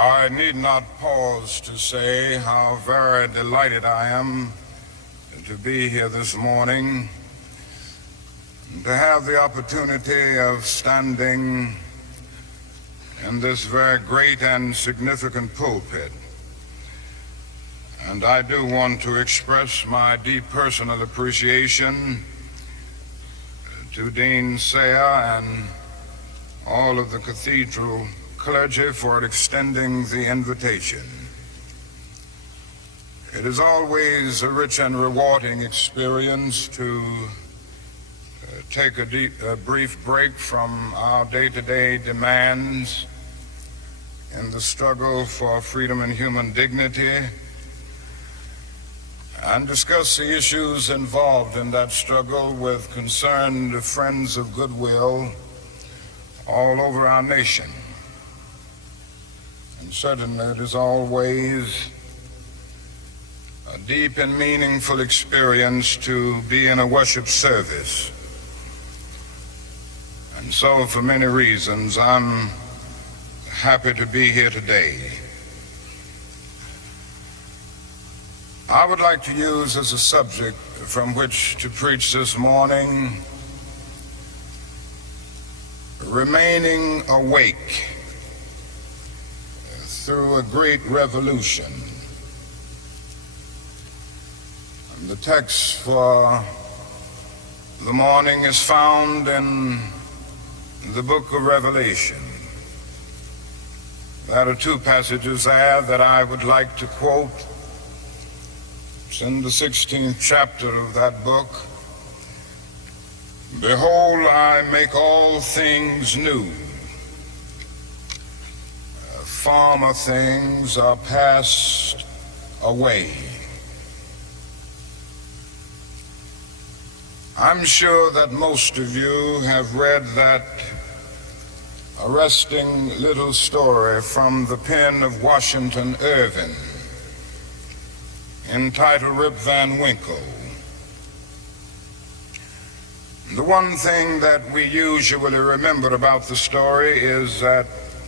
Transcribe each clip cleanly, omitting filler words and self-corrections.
I need not pause to say how very delighted I am to be here this morning, to have the opportunity of standing in this very great and significant pulpit. And I do want to express my deep personal appreciation to Dean Sayer and all of the cathedral clergy for extending the invitation. It is always a rich and rewarding experience to take a brief break from our day-to-day demands in the struggle for freedom and human dignity and discuss the issues involved in that struggle with concerned friends of goodwill all over our nation. And certainly it is always a deep and meaningful experience to be in a worship service. And so for many reasons, I'm happy to be here today. I would like to use as a subject from which to preach this morning, remaining awake through a great revolution. And the text for the morning is found in the book of Revelation. There are two passages there that I would like to quote. It's in the 16th chapter of that book. Behold, I make all things new. Former things are passed away. I'm sure that most of you have read that arresting little story from the pen of Washington Irving entitled Rip Van Winkle. The one thing that we usually remember about the story is that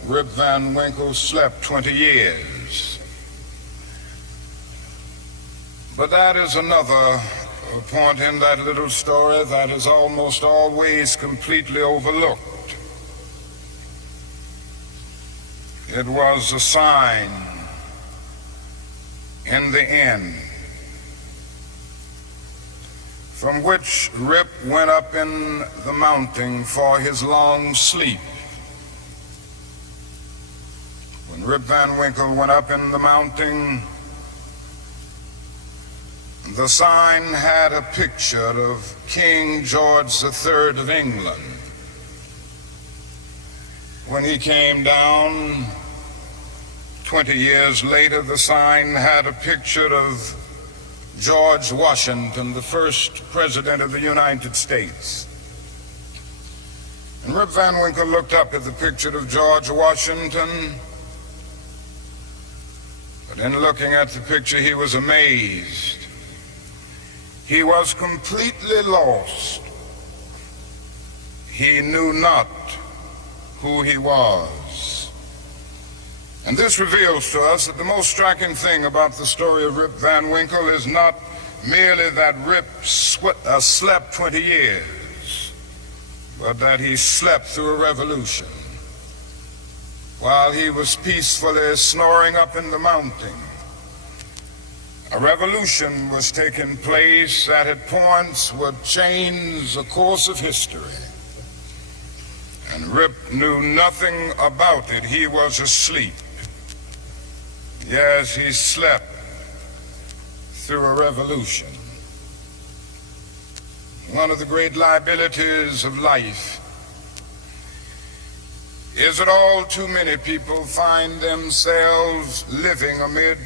Rip Van Winkle slept 20 years. But that is another point in that little story that is almost always completely overlooked. It was a sign in the end from which Rip went up in the mountain for his long sleep. When Rip Van Winkle went up in the mountain, the sign had a picture of King George III of England. When he came down 20 years later, the sign had a picture of George Washington, the first president of the United States. And Rip Van Winkle looked up at the picture of George Washington, but in looking at the picture, he was amazed. He was completely lost. He knew not who he was. And this reveals to us that the most striking thing about the story of Rip Van Winkle is not merely that Rip slept 20 years, but that he slept through a revolution. While he was peacefully snoring up in the mountain, a revolution was taking place that at points would change the course of history. And Rip knew nothing about it. He was asleep. Yes, he slept through a revolution. One of the great liabilities of life is that all too many people find themselves living amid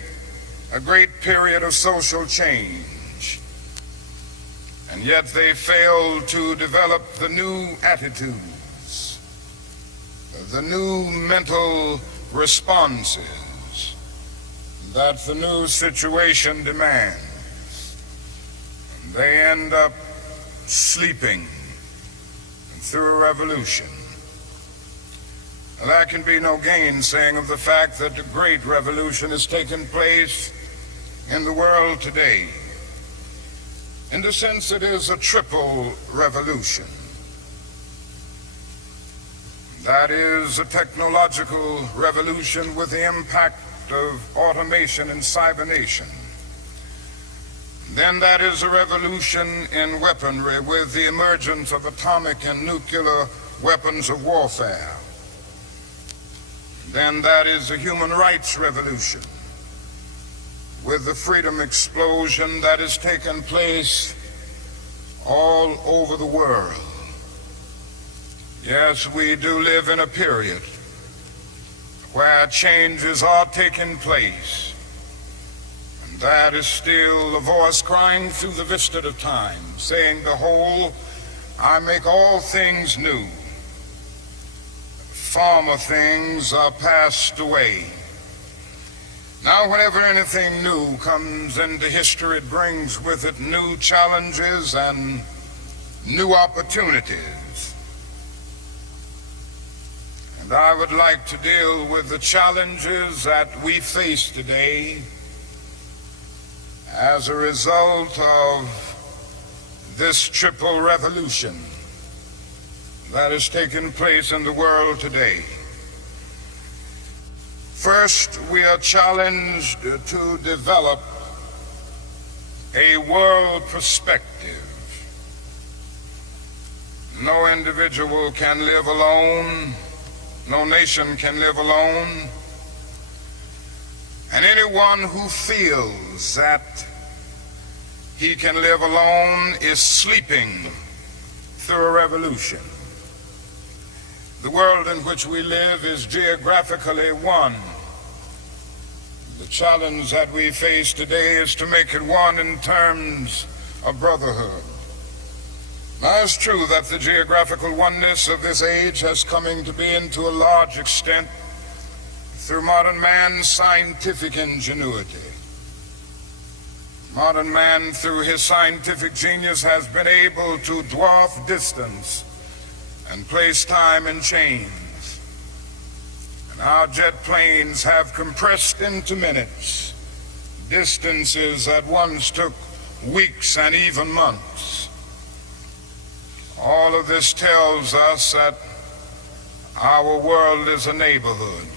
a great period of social change, and yet they fail to develop the new attitudes, the new mental responses that the new situation demands. And they end up sleeping through a revolution. There can be no gainsaying of the fact that a great revolution has taken place in the world today. In the sense, it is a triple revolution. That is a technological revolution with the impact of automation and cybernation. Then that is a revolution in weaponry with the emergence of atomic and nuclear weapons of warfare. Then that is a human rights revolution with the freedom explosion that has taken place all over the world. Yes, we do live in a period where changes are taking place, and that is still a voice crying through the vista of time, saying, "Behold, I make all things new. Former things are passed away." Now, whenever anything new comes into history, it brings with it new challenges and new opportunities. And I would like to deal with the challenges that we face today as a result of this triple revolution that has taken place in the world today. First, we are challenged to develop a world perspective. No individual can live alone. No nation can live alone. And anyone who feels that he can live alone is sleeping through a revolution. The world in which we live is geographically one. The challenge that we face today is to make it one in terms of brotherhood. Now, it's true that the geographical oneness of this age has coming to be to a large extent through modern man's scientific ingenuity. Modern man, through his scientific genius, has been able to dwarf distance and place time in chains. And our jet planes have compressed into minutes distances that once took weeks and even months. All of this tells us that our world is a neighborhood.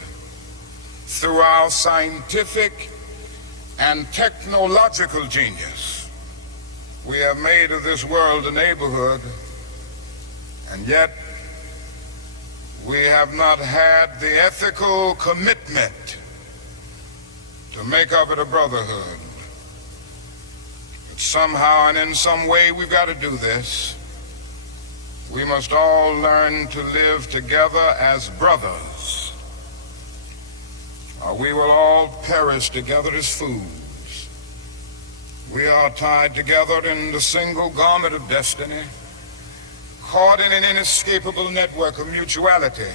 Through our scientific and technological genius, we have made of this world a neighborhood, and yet we have not had the ethical commitment to make of it a brotherhood. But somehow and in some way we've got to do this. We must all learn to live together as brothers, or we will all perish together as fools. We are tied together in the single garment of destiny, caught in an inescapable network of mutuality.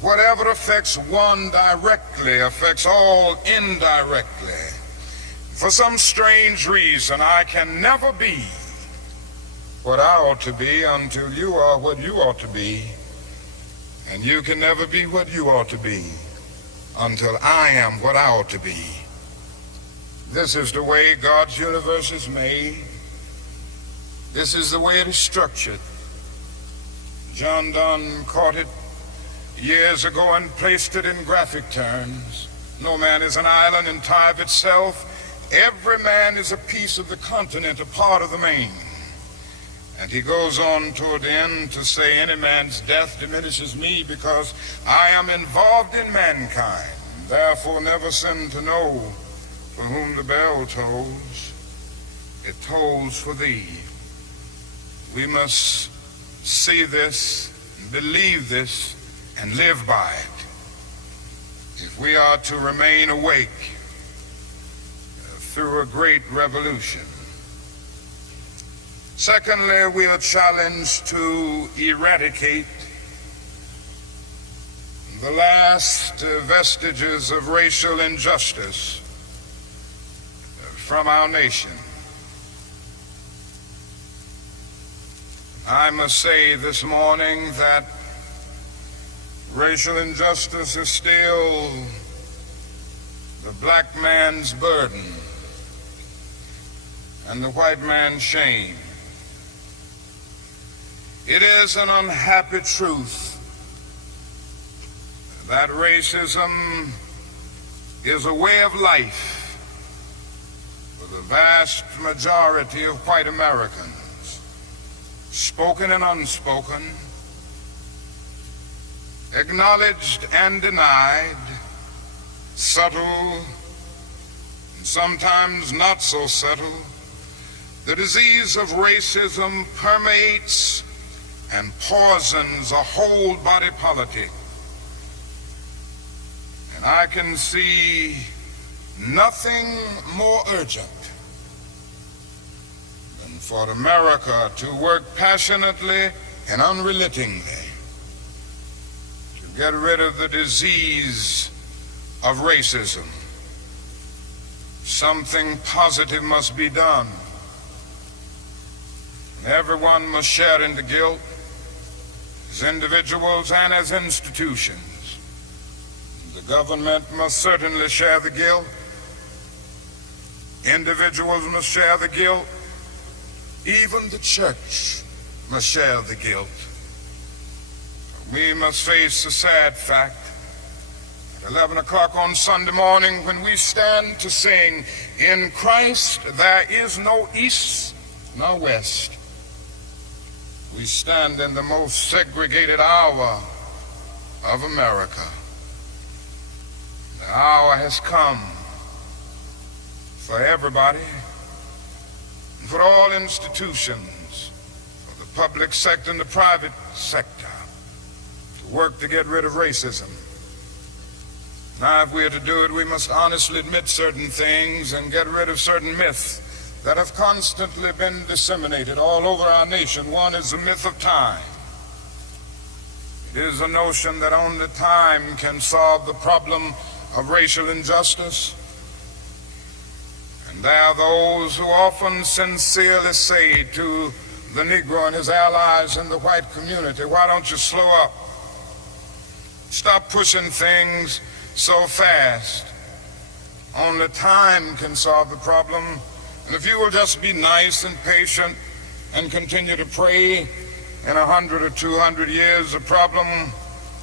Whatever affects one directly affects all indirectly. For some strange reason, I can never be what I ought to be until you are what you ought to be, and you can never be what you ought to be until I am what I ought to be. This is the way God's universe is made. This is the way it is structured. John Donne caught it years ago and placed it in graphic terms. No man is an island entire of itself. Every man is a piece of the continent, a part of the main. And he goes on toward the end to say, any man's death diminishes me because I am involved in mankind. Therefore never sin to know for whom the bell tolls. It tolls for thee. We must see this, believe this, and live by it if we are to remain awake through a great revolution. Secondly, we are challenged to eradicate the last vestiges of racial injustice from our nation. I must say this morning that Racial injustice is still the black man's burden and the white man's shame. It is an unhappy truth that racism is a way of life for the vast majority of white Americans, spoken and unspoken, acknowledged and denied, subtle and sometimes not so subtle. The disease of racism permeates and poisons a whole body politic. And I can see nothing more urgent than for America to work passionately and unrelentingly to get rid of the disease of racism. Something positive must be done. Everyone must share in the guilt, as individuals and as institutions. The government must certainly share the guilt. Individuals must share the guilt. Even the church must share the guilt. We must face the sad fact at 11 o'clock on Sunday morning when we stand to sing, "In Christ there is no east nor west." We stand in the most segregated hour of America. The hour has come for everybody, for all institutions, for the public sector and the private sector, to work to get rid of racism. Now, if we are to do it, we must honestly admit certain things and get rid of certain myths that have constantly been disseminated all over our nation. One is the myth of time. It is a notion that only time can solve the problem of racial injustice. And there are those who often sincerely say to the Negro and his allies in the white community, "Why don't you slow up? Stop pushing things so fast. Only time can solve the problem. And if you will just be nice and patient and continue to pray, in 100 or 200 years, the problem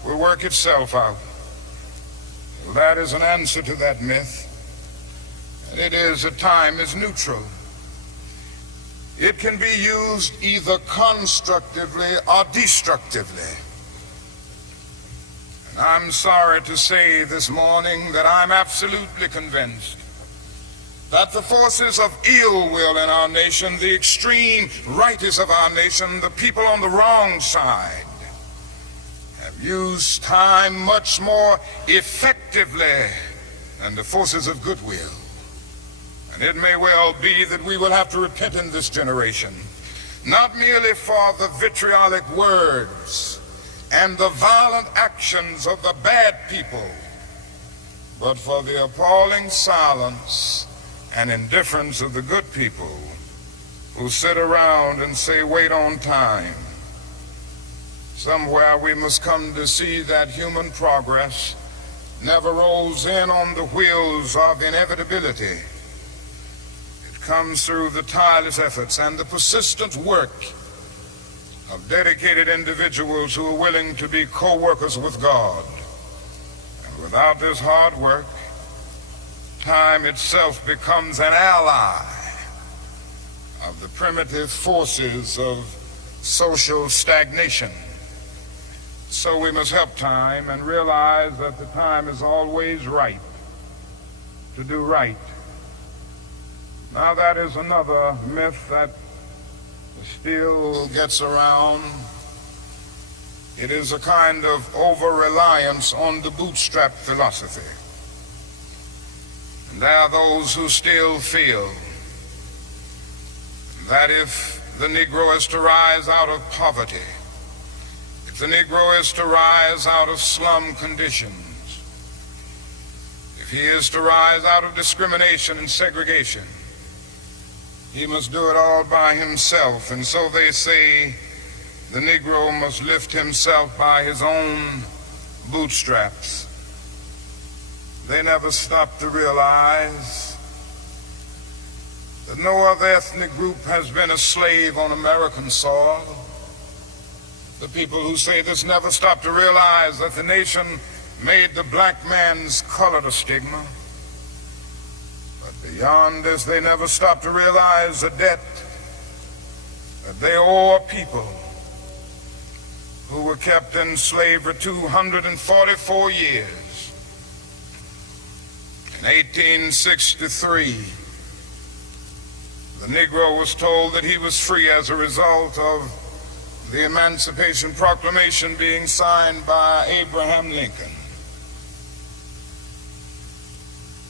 will work itself out." Well, that is an answer to that myth. And it is that time is neutral. It can be used either constructively or destructively. And I'm sorry to say this morning that I'm absolutely convinced that the forces of ill will in our nation, the extreme rightists of our nation, the people on the wrong side, have used time much more effectively than the forces of goodwill. And it may well be that we will have to repent in this generation, not merely for the vitriolic words and the violent actions of the bad people, but for the appalling silence and indifference of the good people who sit around and say, "Wait on time." Somewhere we must come to see that human progress never rolls in on the wheels of inevitability. It comes through the tireless efforts and the persistent work of dedicated individuals who are willing to be co-workers with God. And without this hard work, time itself becomes an ally of the primitive forces of social stagnation. So we must help time and realize that the time is always right to do right. Now, that is another myth that still gets around. It is a kind of over-reliance on the bootstrap philosophy. And there are those who still feel that if the Negro is to rise out of poverty, if the Negro is to rise out of slum conditions, if he is to rise out of discrimination and segregation, he must do it all by himself. And so they say the Negro must lift himself by his own bootstraps. They never stopped to realize that no other ethnic group has been a slave on American soil. The people who say this never stop to realize that the nation made the black man's color a stigma. But beyond this, they never stop to realize the debt that they owe a people who were kept in slavery 244 years. In 1863, the Negro was told that he was free as a result of the Emancipation Proclamation being signed by Abraham Lincoln.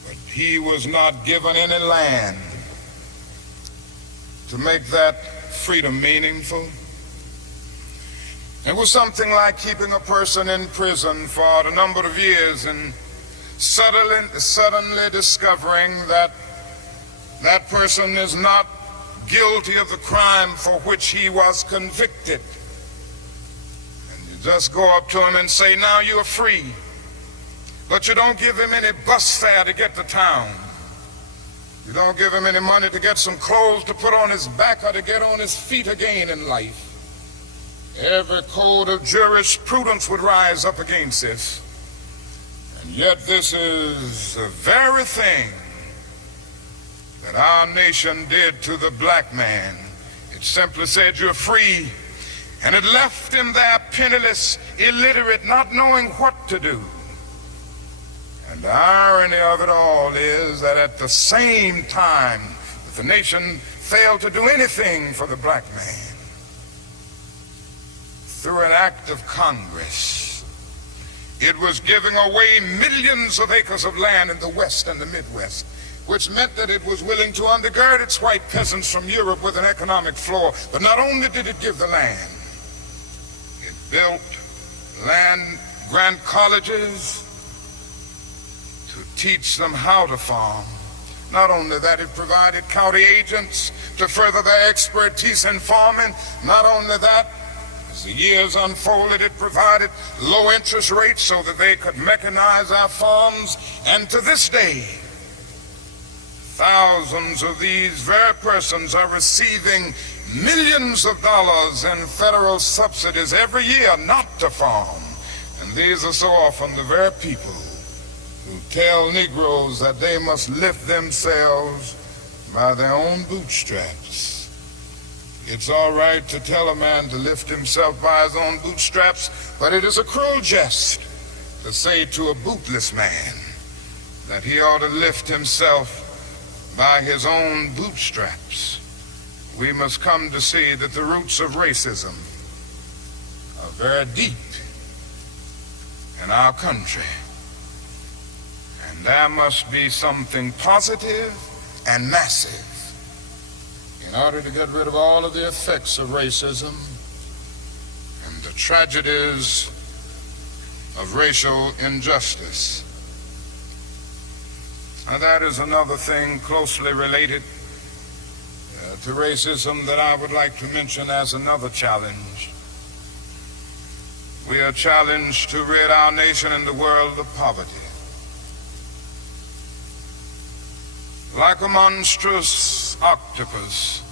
But he was not given any land to make that freedom meaningful. It was something like keeping a person in prison for a number of years and suddenly discovering that that person is not guilty of the crime for which he was convicted. And you just go up to him and say, now you're free. But you don't give him any bus fare to get to town. You don't give him any money to get some clothes to put on his back or to get on his feet again in life. Every code of jurisprudence would rise up against this. And yet this is the very thing that our nation did to the black man. It simply said, you're free. And it left him there penniless, illiterate, not knowing what to do. And the irony of it all is that at the same time that the nation failed to do anything for the black man, through an act of Congress, it was giving away millions of acres of land in the West and the Midwest, which meant that it was willing to undergird its white peasants from Europe with an economic floor. But not only did it give the land, it built land-grant colleges to teach them how to farm. Not only that, it provided county agents to further their expertise in farming. Not only that, as the years unfolded, it provided low interest rates so that they could mechanize our farms. And to this day, thousands of these very persons are receiving millions of dollars in federal subsidies every year not to farm. And these are so often the very people who tell Negroes that they must lift themselves by their own bootstraps. It's all right to tell a man to lift himself by his own bootstraps, but it is a cruel jest to say to a bootless man that he ought to lift himself by his own bootstraps. We must come to see that the roots of racism are very deep in our country. And there must be something positive and massive in order to get rid of all of the effects of racism and the tragedies of racial injustice. Now that is another thing closely related to racism that I would like to mention as another challenge. We are challenged to rid our nation and the world of poverty. Like a monstrous octopus,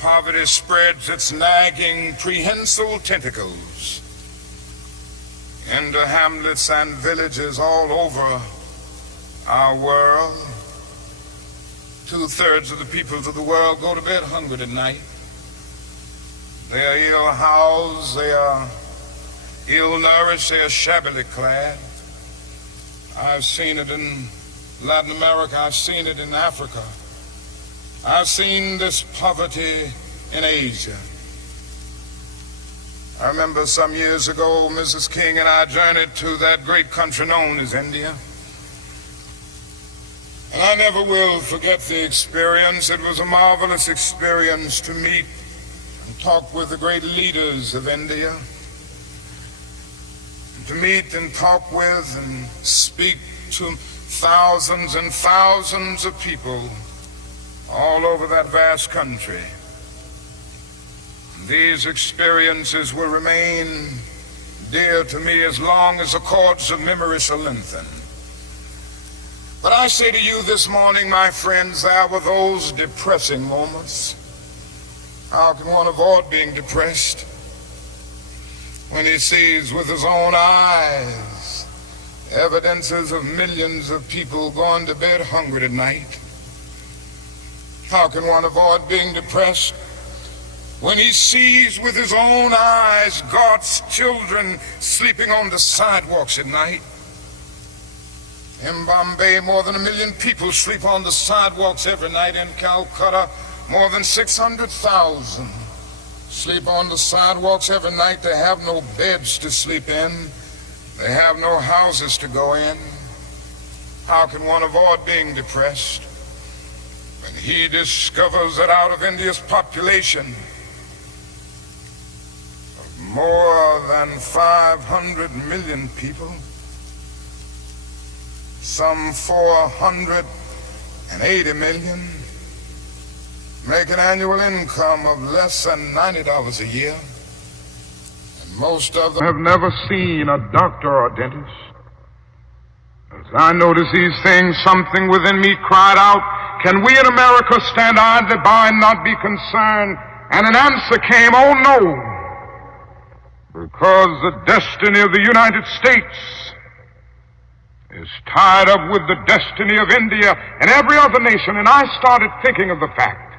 poverty spreads its nagging, prehensile tentacles into hamlets and villages all over our world. 2/3 of the peoples of the world go to bed hungry at night. They are ill-housed, they are ill-nourished, they are shabbily clad. I've seen it in Latin America, I've seen it in Africa. I've seen this poverty in Asia. I remember some years ago, Mrs. King and I journeyed to that great country known as India. And I never will forget the experience. It was a marvelous experience to meet and talk with the great leaders of India. To meet and talk with and speak to thousands and thousands of people all over that vast country. These experiences will remain dear to me as long as the cords of memory shall lengthen. But I say to you this morning, my friends, there were those depressing moments. How can one avoid being depressed when he sees with his own eyes evidences of millions of people going to bed hungry tonight? How can one avoid being depressed when he sees with his own eyes God's children sleeping on the sidewalks at night? In Bombay, more than 1 million people sleep on the sidewalks every night. In Calcutta, more than 600,000 sleep on the sidewalks every night. They have no beds to sleep in. They have no houses to go in. How can one avoid being depressed when he discovers that out of India's population of more than 500 million people, some 480 million make an annual income of less than $90 a year, and most of them have never seen a doctor or dentist. As I noticed these things, something within me cried out, can we in America stand idly by and not be concerned? And an answer came, oh no, because the destiny of the United States is tied up with the destiny of India and every other nation. And I started thinking of the fact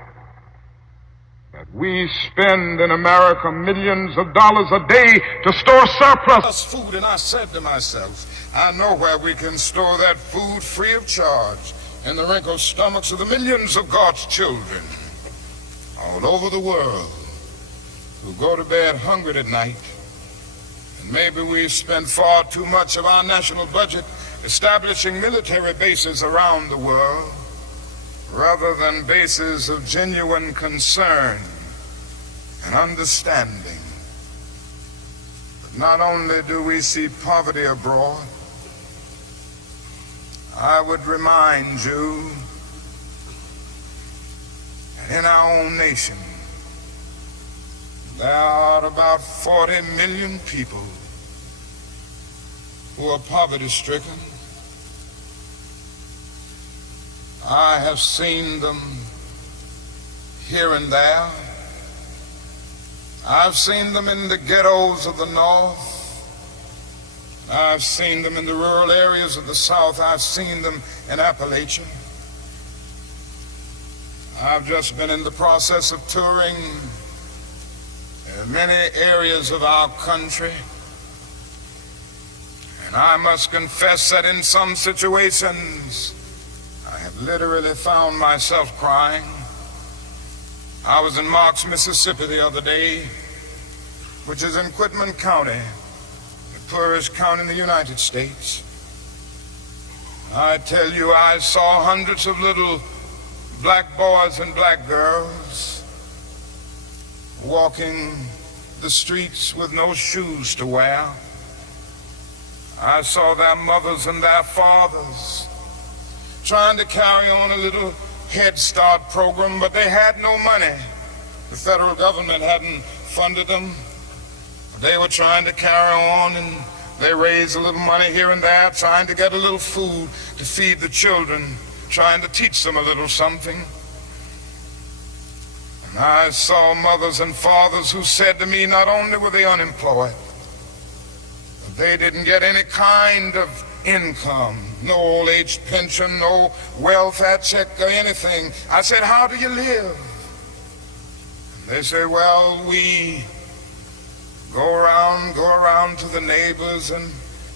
that we spend in America millions of dollars a day to store surplus food. And I said to myself, I know where we can store that food free of charge, in the wrinkled stomachs of the millions of God's children all over the world who go to bed hungry at night. And maybe we spend far too much of our national budget establishing military bases around the world rather than bases of genuine concern and understanding. But not only do we see poverty abroad, I would remind you that in our own nation there are about 40 million people who are poverty-stricken. I have seen them here and there. I've seen them in the ghettos of the North. I've seen them in the rural areas of the South. I've seen them in Appalachia. I've just been in the process of touring many areas of our country. And I must confess that in some situations, I have literally found myself crying. I was in Marks, Mississippi the other day, which is in Quitman County, the poorest county in the United States. I tell you, I saw hundreds of little black boys and black girls walking the streets with no shoes to wear. I saw their mothers and their fathers trying to carry on a little Head Start program, but they had no money. The federal government hadn't funded them. They were trying to carry on, and they raised a little money here and there, trying to get a little food to feed the children, trying to teach them a little something. And I saw mothers and fathers who said to me, not only were they unemployed, but they didn't get any kind of income, no old age pension, no welfare check or anything. I said, how do you live? And they say, well, we go around to the neighbors and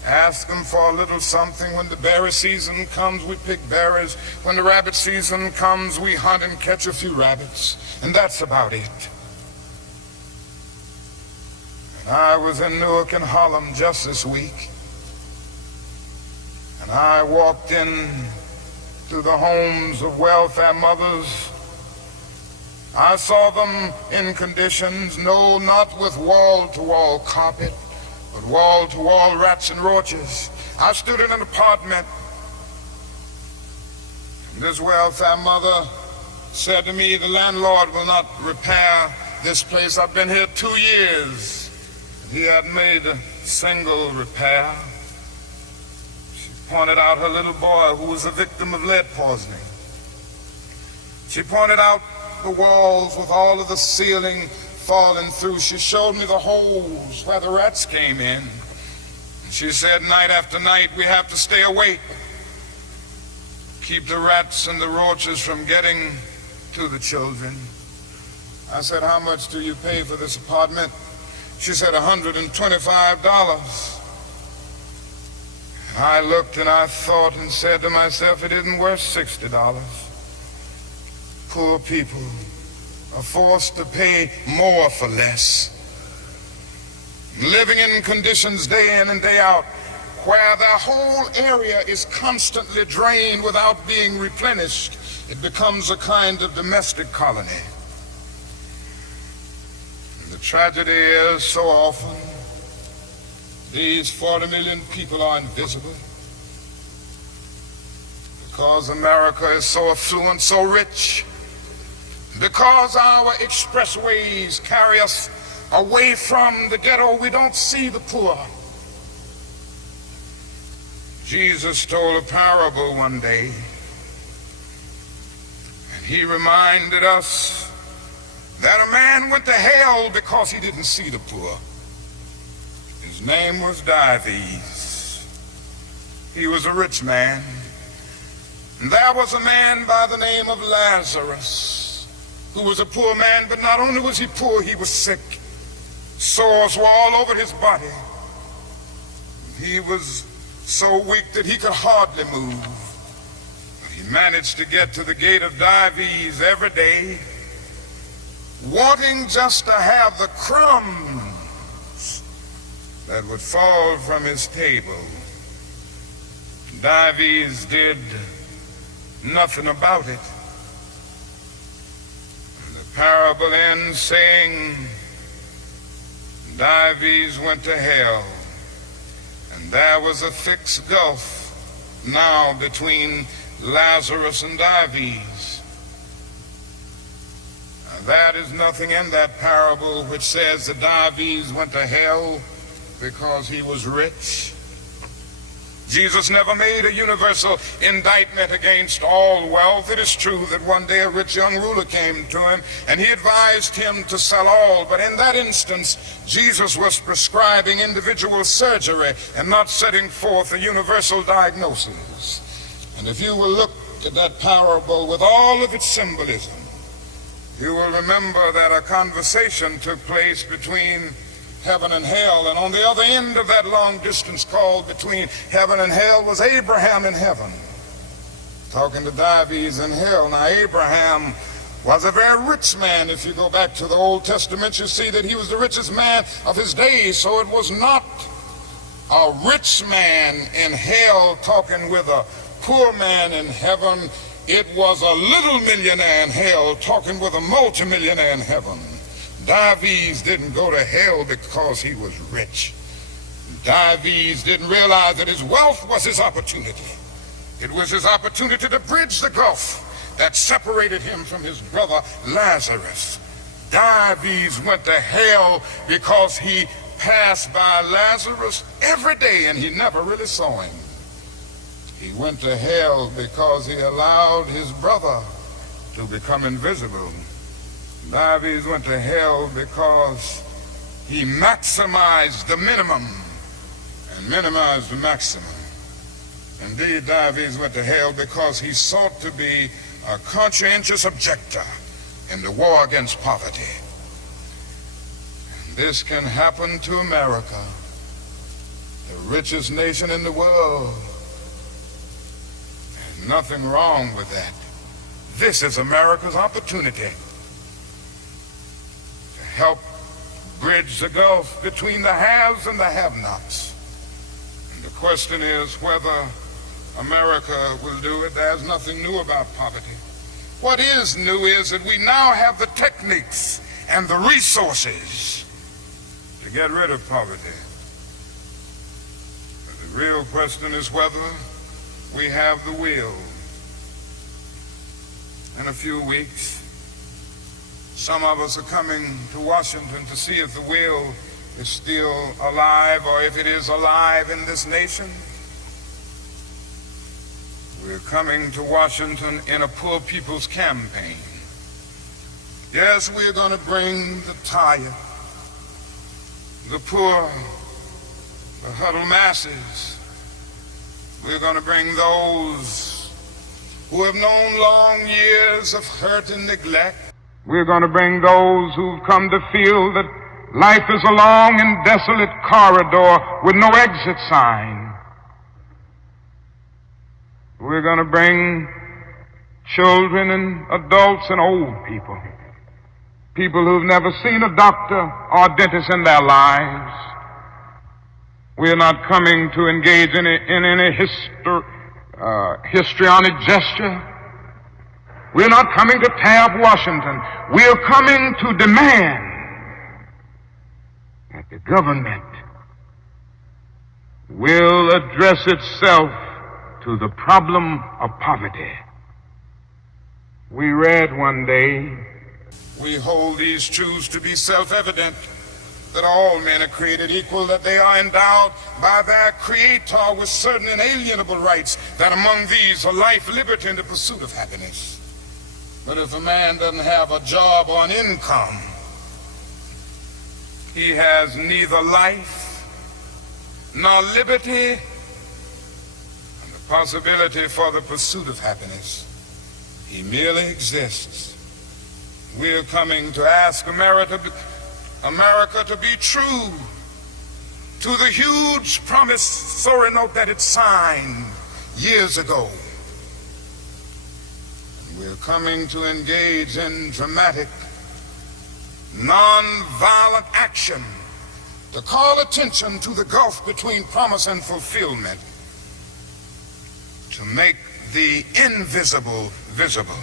ask them for a little something. When the berry season comes, we pick berries. When the rabbit season comes, we hunt and catch a few rabbits. And that's about it. And I was in Newark and Harlem just this week. And I walked in to the homes of welfare mothers. I saw them in conditions, no, not with wall-to-wall carpet, but wall-to-wall rats and roaches. I stood in an apartment, and this welfare mother said to me, the landlord will not repair this place. I've been here 2 years. He had made single repair. She pointed out her little boy who was a victim of lead poisoning. She pointed out the walls with all of the ceiling falling through. She showed me the holes where the rats came in. She said night after night we have to stay awake, keep the rats and the roaches from getting to the children. I said, how much do you pay for this apartment? She said, $125. And I looked and I thought and said to myself, it isn't worth $60. Poor people are forced to pay more for less, living in conditions day in and day out where their whole area is constantly drained without being replenished. It becomes a kind of domestic colony. And the tragedy is so often these 40 million people are invisible because America is so affluent, so rich, because our expressways carry us away from the ghetto. We don't see the poor. Jesus told a parable one day, and he reminded us that a man went to hell because he didn't see the poor. His name was Dives. He was a rich man. And there was a man by the name of Lazarus, who was a poor man, but not only was he poor, he was sick. Sores were all over his body. He was so weak that he could hardly move. But he managed to get to the gate of Dives every day, wanting just to have the crumbs that would fall from his table. Dives did nothing about it. And the parable ends saying, Dives went to hell, and there was a fixed gulf now between Lazarus and Dives. Now, there is nothing in that parable which says that Dives went to hell because he was rich. Jesus never made a universal indictment against all wealth. It is true that one day a rich young ruler came to him and he advised him to sell all, but in that instance Jesus was prescribing individual surgery and not setting forth a universal diagnosis. And if you will look at that parable with all of its symbolism, you will remember that a conversation took place between heaven and hell, and on the other end of that long distance call between heaven and hell was Abraham in heaven talking to Dives in hell. Now Abraham was a very rich man. If you go back to the Old Testament, you see that he was the richest man of his days. So it was not a rich man in hell talking with a poor man in heaven. It was a little millionaire in hell talking with a multimillionaire in heaven. Dives didn't go to hell because he was rich. Dives didn't realize that his wealth was his opportunity. It was his opportunity to bridge the gulf that separated him from his brother Lazarus. Dives went to hell because he passed by Lazarus every day and he never really saw him. He went to hell because he allowed his brother to become invisible. Dives went to hell because he maximized the minimum and minimized the maximum. Indeed, Dives went to hell because he sought to be a conscientious objector in the war against poverty. And this can happen to America, the richest nation in the world. There's nothing wrong with that. This is America's opportunity help bridge the gulf between the haves and the have-nots. And the question is whether America will do it. There's nothing new about poverty. What is new is that we now have the techniques and the resources to get rid of poverty. But the real question is whether we have the will. In a few weeks, some of us are coming to Washington to see if the will is still alive, or if it is alive in this nation. We're coming to Washington in a poor people's campaign. Yes, we're going to bring the tired, the poor, the huddled masses. We're going to bring those who have known long years of hurt and neglect. We're going to bring those who've come to feel that life is a long and desolate corridor with no exit sign. We're going to bring children and adults and old people, people who've never seen a doctor or a dentist in their lives. We're not coming to engage in any histrionic gesture. We're not coming to tear up Washington. We're coming to demand that the government will address itself to the problem of poverty. We read one day, we hold these truths to be self-evident, that all men are created equal, that they are endowed by their Creator with certain inalienable rights, that among these are life, liberty, and the pursuit of happiness. But if a man doesn't have a job or an income, he has neither life nor liberty, possibility for the pursuit of happiness. He merely exists. We're coming to ask America to be true to the huge promissory note that it signed years ago. We're coming to engage in dramatic, non-violent action to call attention to the gulf between promise and fulfillment, to make the invisible visible.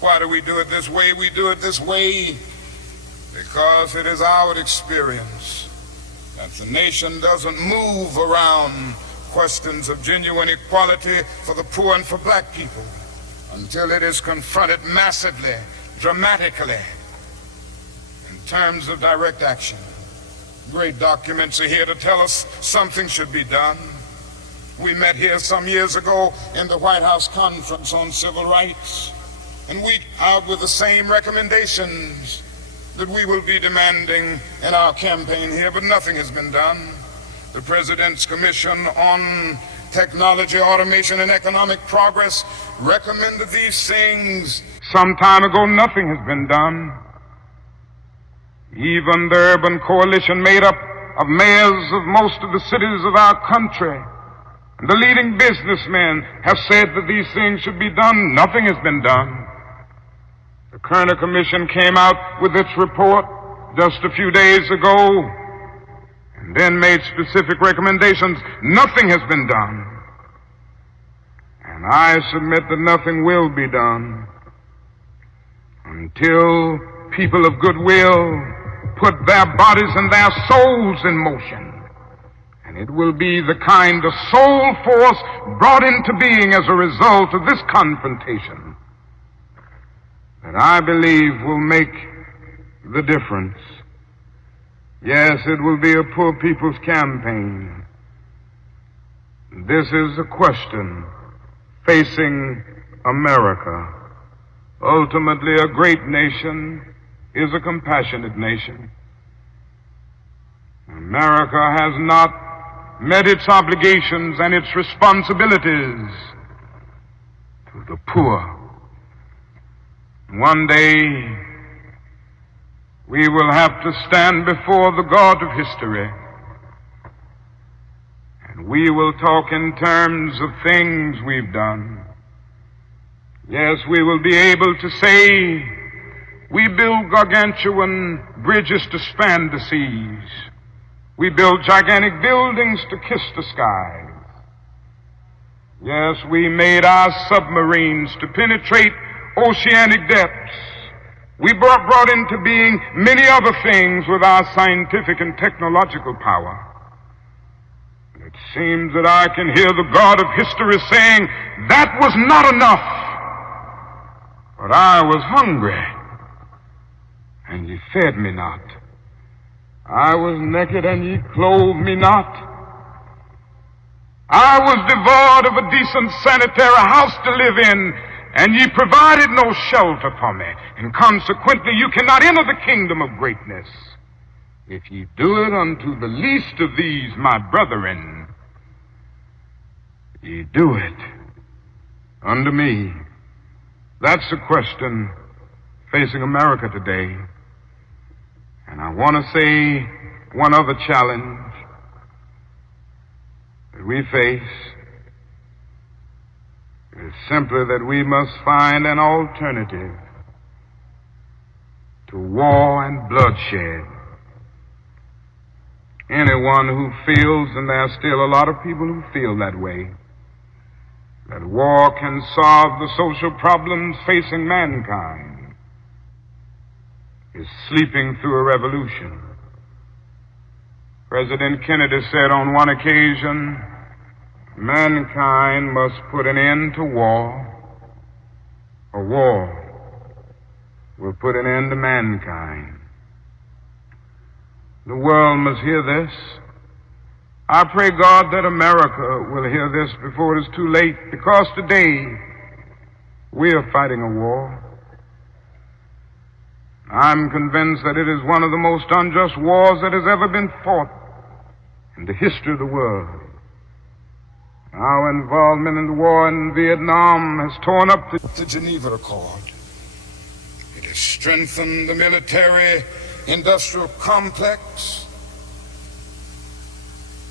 Why do we do it this way? We do it this way because it is our experience that the nation doesn't move around questions of genuine equality for the poor and for black people until it is confronted massively, dramatically, in terms of direct action. Great documents are here to tell us something should be done. We met here some years ago in the White House Conference on Civil Rights, and we out with the same recommendations that we will be demanding in our campaign here, but nothing has been done. The President's Commission on Technology, Automation, and Economic Progress recommended these things some time ago. Nothing has been done. Even the urban coalition made up of mayors of most of the cities of our country, the leading businessmen, have said that these things should be done. Nothing has been done. The Kerner Commission came out with its report just a few days ago and then made specific recommendations. Nothing has been done. And I submit that nothing will be done until people of goodwill put their bodies and their souls in motion. And it will be the kind of soul force brought into being as a result of this confrontation that I believe will make the difference. Yes, it will be a poor people's campaign. This is a question facing America. Ultimately, a great nation is a compassionate nation. America has not met its obligations and its responsibilities to the poor. One day, we will have to stand before the God of history, and we will talk in terms of things we've done. Yes, we will be able to say, we build gargantuan bridges to span the seas. We build gigantic buildings to kiss the skies. Yes, we made our submarines to penetrate oceanic depths. We brought into being many other things with our scientific and technological power. It seems that I can hear the God of history saying, that was not enough, but I was hungry, and ye fed me not. I was naked and ye clothed me not. I was devoid of a decent sanitary house to live in, and ye provided no shelter for me. And consequently, you cannot enter the kingdom of greatness. If ye do it unto the least of these, my brethren, ye do it unto me. That's the question facing America today. And I want to say one other challenge that we face is simply that we must find an alternative to war and bloodshed. Anyone who feels, and there are still a lot of people who feel that way, that war can solve the social problems facing mankind, is sleeping through a revolution. President Kennedy said on one occasion, mankind must put an end to war, or war will put an end to mankind. The world must hear this. I pray God that America will hear this before it is too late, because today we are fighting a war. I'm convinced that it is one of the most unjust wars that has ever been fought in the history of the world. Our involvement in the war in Vietnam has torn up the Geneva Accord. It has strengthened the military-industrial complex.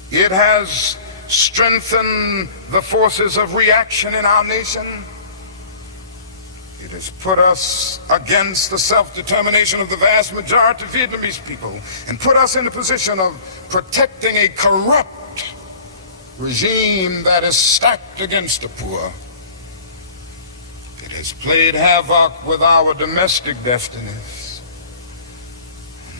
It has strengthened the forces of reaction in our nation. It has put us against the self-determination of the vast majority of Vietnamese people and put us in the position of protecting a corrupt regime that is stacked against the poor. It has played havoc with our domestic destinies.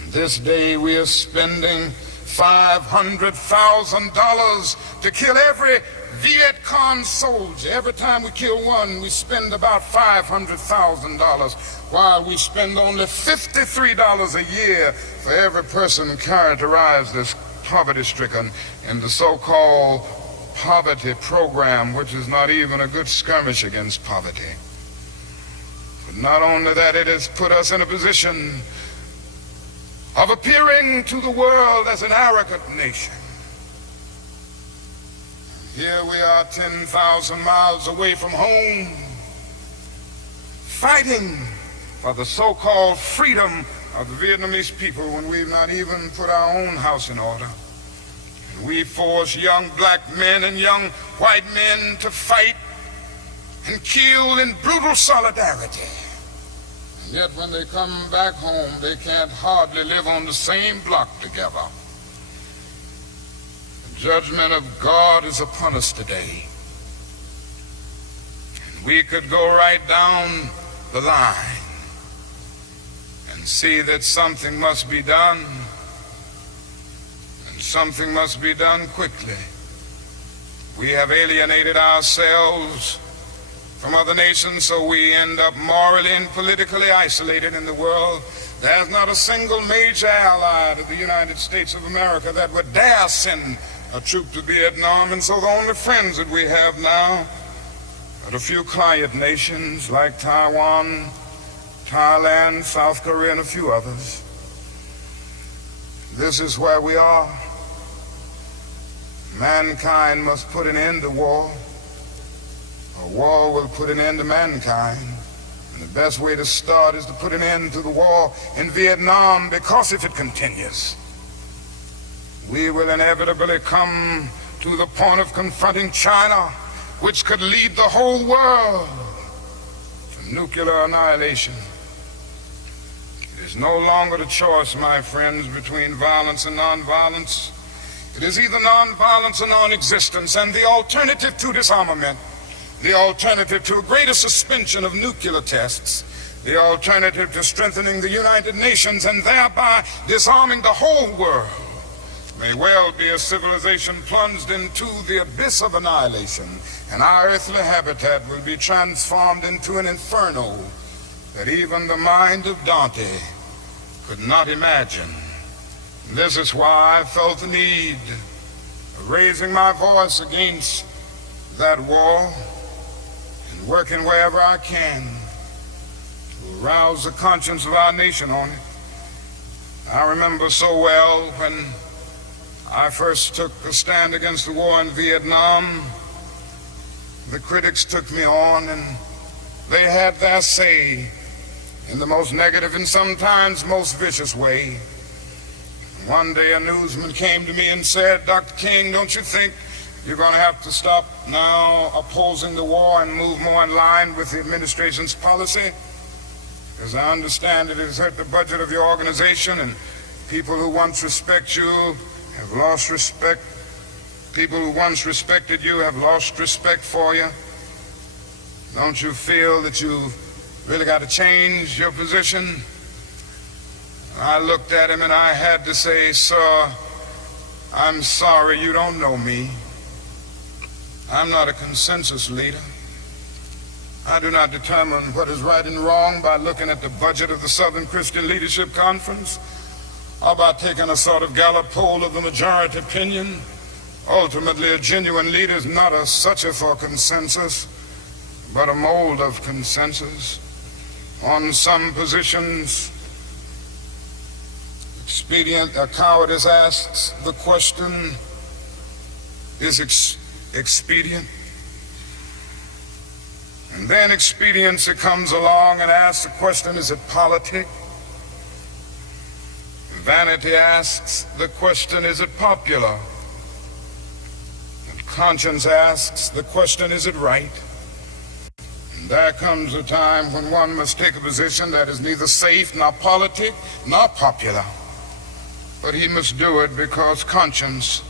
And this day we are spending $500,000 to kill every Viet Cong soldier. Every time we kill one, we spend about $500,000, while we spend only $53 a year for every person characterized as poverty-stricken in the so-called poverty program, which is not even a good skirmish against poverty. But not only that, it has put us in a position of appearing to the world as an arrogant nation. Here we are 10,000 miles away from home, fighting for the so-called freedom of the Vietnamese people when we've not even put our own house in order. And we force young black men and young white men to fight and kill in brutal solidarity. And yet when they come back home, they can't hardly live on the same block together. Judgment of God is upon us today. And we could go right down the line and see that something must be done, and something must be done quickly. We have alienated ourselves from other nations, so we end up morally and politically isolated in the world. There's not a single major ally to the United States of America that would dare send a troop to Vietnam, and so the only friends that we have now are a few quiet nations like Taiwan, Thailand, South Korea, and a few others. This is where we are. Mankind must put an end to war, or war will put an end to mankind. And the best way to start is to put an end to the war in Vietnam, because if it continues, we will inevitably come to the point of confronting China, which could lead the whole world to nuclear annihilation. It is no longer the choice, my friends, between violence and nonviolence. It is either nonviolence or non-existence, and the alternative to disarmament, the alternative to a greater suspension of nuclear tests, the alternative to strengthening the United Nations and thereby disarming the whole world, may well be a civilization plunged into the abyss of annihilation, and our earthly habitat will be transformed into an inferno that even the mind of Dante could not imagine This is why I felt the need of raising my voice against that war and working wherever I can to arouse the conscience of our nation on it. I remember so well when I first took a stand against the war in Vietnam, the critics took me on and they had their say in the most negative and sometimes most vicious way. One day a newsman came to me and said, "Dr. King, don't you think you're going to have to stop now opposing the war and move more in line with the administration's policy? Because I understand it has hurt the budget of your organization, and people who once respect you have lost respect. People who once respected you have lost respect for you. Don't you feel that you've really got to change your position?" I looked at him and I had to say, "Sir, I'm sorry, you don't know me. I'm not a consensus leader. I do not determine what is right and wrong by looking at the budget of the Southern Christian Leadership Conference or by taking a sort of Gallup poll of the majority opinion. Ultimately, a genuine leader is not a searcher for consensus, but a mold of consensus. On some positions, cowardice asks the question, is expedient? And then expediency comes along and asks the question, is it politic? Vanity asks the question, is it popular? And conscience asks the question, is it right? And there comes a time when one must take a position that is neither safe, nor politic, nor popular. But he must do it because conscience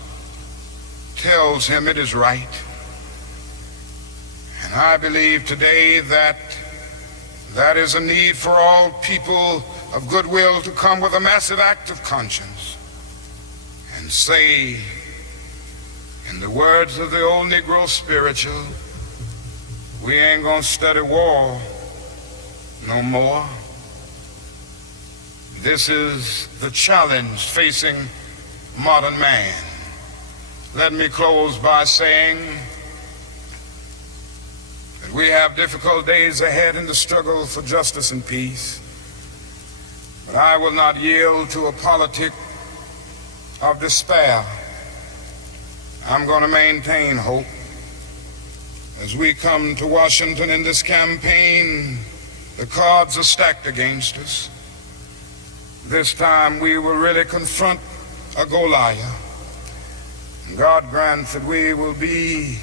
tells him it is right. And I believe today that that is a need for all people of goodwill to come with a massive act of conscience and say, in the words of the old Negro spiritual, we ain't gonna study war no more. This is the challenge facing modern man. Let me close by saying that we have difficult days ahead in the struggle for justice and peace. But I will not yield to a politic of despair. I'm going to maintain hope. As we come to Washington in this campaign, the cards are stacked against us. This time we will really confront a Goliath. And God grants that we will be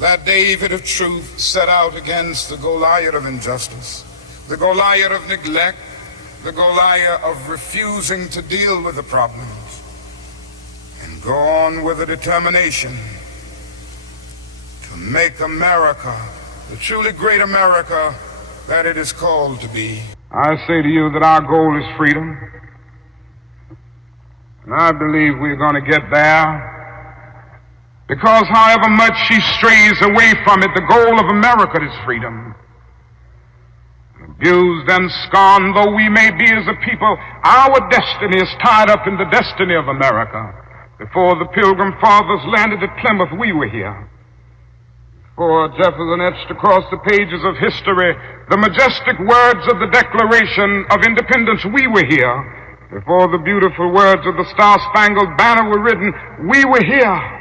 that David of truth set out against the Goliath of injustice, the Goliath of neglect, the Goliath of refusing to deal with the problems, and go on with a determination to make America the truly great America that it is called to be. I say to you that our goal is freedom, and I believe we're going to get there, because however much she strays away from it, the goal of America is freedom. Abused and scorned though we may be as a people, our destiny is tied up in the destiny of America. Before the Pilgrim Fathers landed at Plymouth, we were here. Before Jefferson etched across the pages of history the majestic words of the Declaration of Independence, we were here. Before the beautiful words of the Star-Spangled Banner were written, we were here.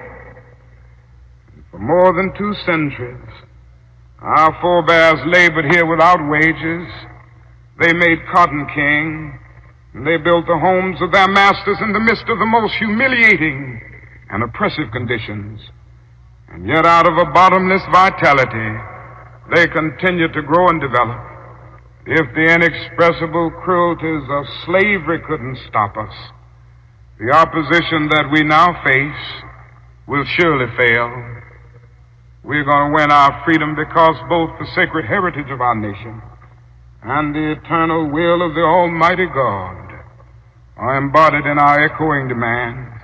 For more than 2 centuries, our forebears labored here without wages. They made cotton king, and they built the homes of their masters in the midst of the most humiliating and oppressive conditions. And yet out of a bottomless vitality, they continue to grow and develop. If the inexpressible cruelties of slavery couldn't stop us, the opposition that we now face will surely fail. We're going to win our freedom because both the sacred heritage of our nation and the eternal will of the Almighty God are embodied in our echoing demands.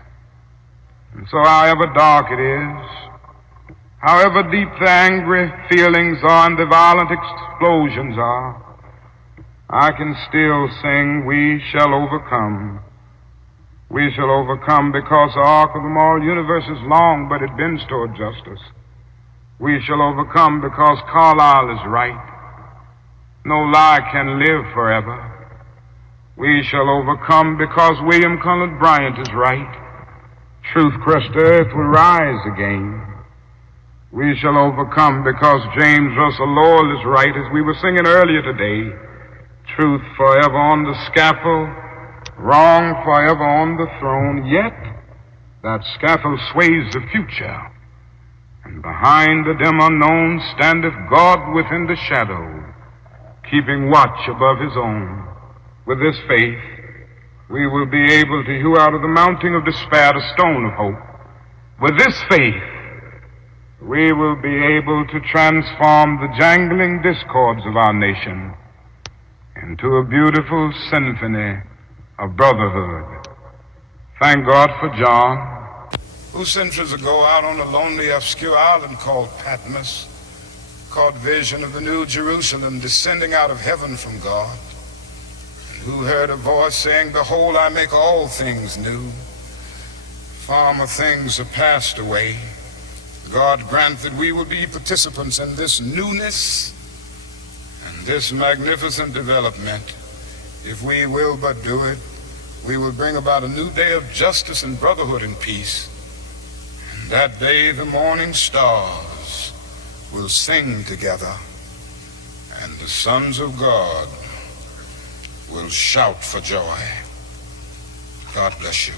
And so however dark it is, however deep the angry feelings are and the violent explosions are, I can still sing, we shall overcome. We shall overcome because the arc of the moral universe is long, but it bends toward justice. We shall overcome because Carlyle is right. No lie can live forever. We shall overcome because William Cullen Bryant is right. Truth-crushed earth will rise again. We shall overcome because James Russell Lowell is right, as we were singing earlier today. Truth forever on the scaffold, wrong forever on the throne, yet that scaffold sways the future, and behind the dim unknown standeth God within the shadow, keeping watch above his own. With this faith, we will be able to hew out of the mountain of despair a stone of hope. With this faith, we will be able to transform the jangling discords of our nation into a beautiful symphony of brotherhood. Thank God for John, who centuries ago out on a lonely, obscure island called Patmos caught vision of the New Jerusalem descending out of heaven from God, and who heard a voice saying, "Behold, I make all things new. Former things are passed away." God grant that we will be participants in this newness and this magnificent development. If we will but do it, we will bring about a new day of justice and brotherhood and peace. And that day the morning stars will sing together, and the sons of God will shout for joy. God bless you.